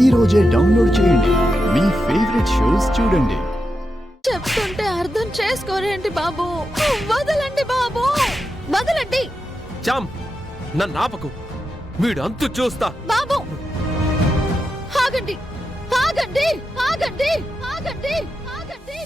ఈ రోజే డౌన్లోడ్ చేయండి. మీ ఫేవరెట్ షోస్ చూడండి. చెప్తుంటే అర్థం చేసుకోరేంటి బాబు? వదలండి బాబు, వదలండి. చామ్, నన్ను ఆపకు. వీడు అంతు చూస్తా. బాబు ఆగండి, ఆగండి, ఆగండి, ఆగండి, ఆగండి.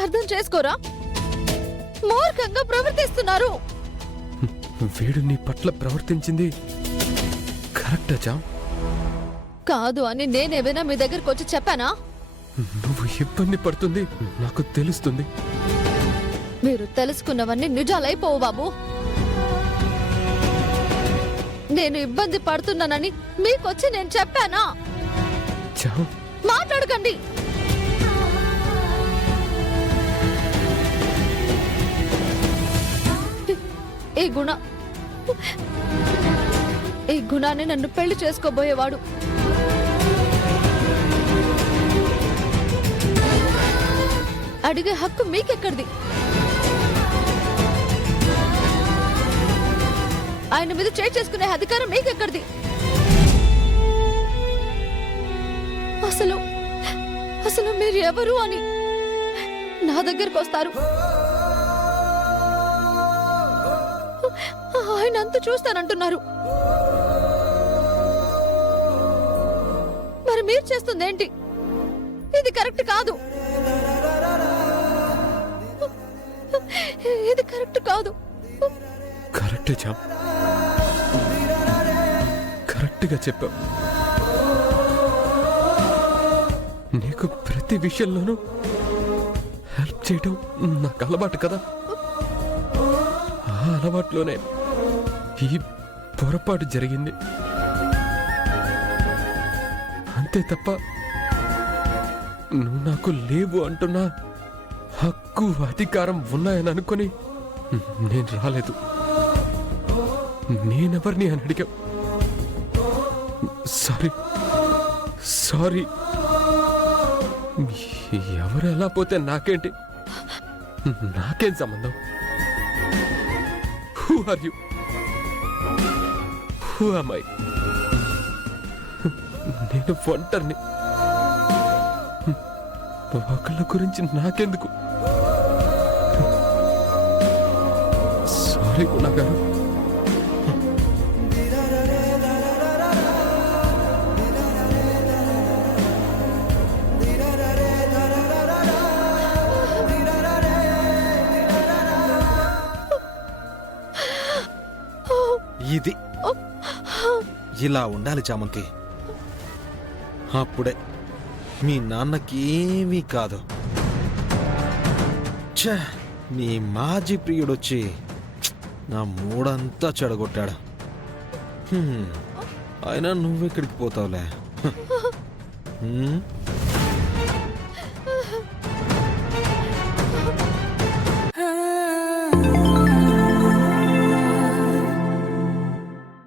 అర్థం చేసుకోరా? మూర్ఖంగా ప్రవర్తిస్తున్నారు. వీడు నీ పట్ల ప్రవర్తించింది కరెక్టా చామ్? కాదు అని నేనేమైనా మీ దగ్గరకు వచ్చి చెప్పానా? నువ్వు ఇబ్బంది పడుతుంది నాకు తెలుస్తుంది. మీరు తెలుసుకున్నవన్నీ నిజాలైపోవు బాబు. నేను ఇబ్బంది పడుతున్నానని మీకొచ్చి నేను చెప్పానా? చామ్, మాట్లాడకండి. ఈ గుణాన్ని నన్ను పెళ్లి చేసుకోబోయేవాడు. అడిగే హక్కు మీకెక్కడిది? ఆయన మీద చేయి చేసుకునే అధికారం మీకెక్కడిది? అసలు అసలు మీరు ఎవరు అని నా దగ్గరకు వస్తారు? ఆయన అంత చూస్తానంటున్నారు. మరి మీరు చేస్తుంది ఏంటి? ఇది కరెక్ట్ కాదు, ఇది కరెక్ట్ కాదు. కరెక్టే చామ్, కరెక్ట్గా చెప్పావు. నీకు ప్రతి విషయంలోనూ హెల్ప్ చేయడం నాకు అలవాటు కదా. ఆ అలవాట్లోనే ఈ పొరపాటు జరిగింది, అంతే తప్ప నువ్వు నాకు లేవు అంటున్నా హక్కు అధికారం ఉన్నాయని అనుకుని నేను రాలేదు. నేనెవరిని అని అడిగా. Sorry sorry. ఎవరు ఎలా పోతే నాకేంటి? నాకేం సంబంధం? Who are you? Who am I? నేను ఒంటరిని. ఒకళ్ళ గురించి నాకెందుకు? సారీ గుణ గారు. ఇది ఇలా ఉండాలి చామంతి. అప్పుడే మీ నాన్నకి ఏమీ కాదు. ఛే, నీ మాజీ ప్రియుడొచ్చి నా మూడంతా చెడగొట్టాడు. అయినా నువ్వెక్కడికి పోతావులే.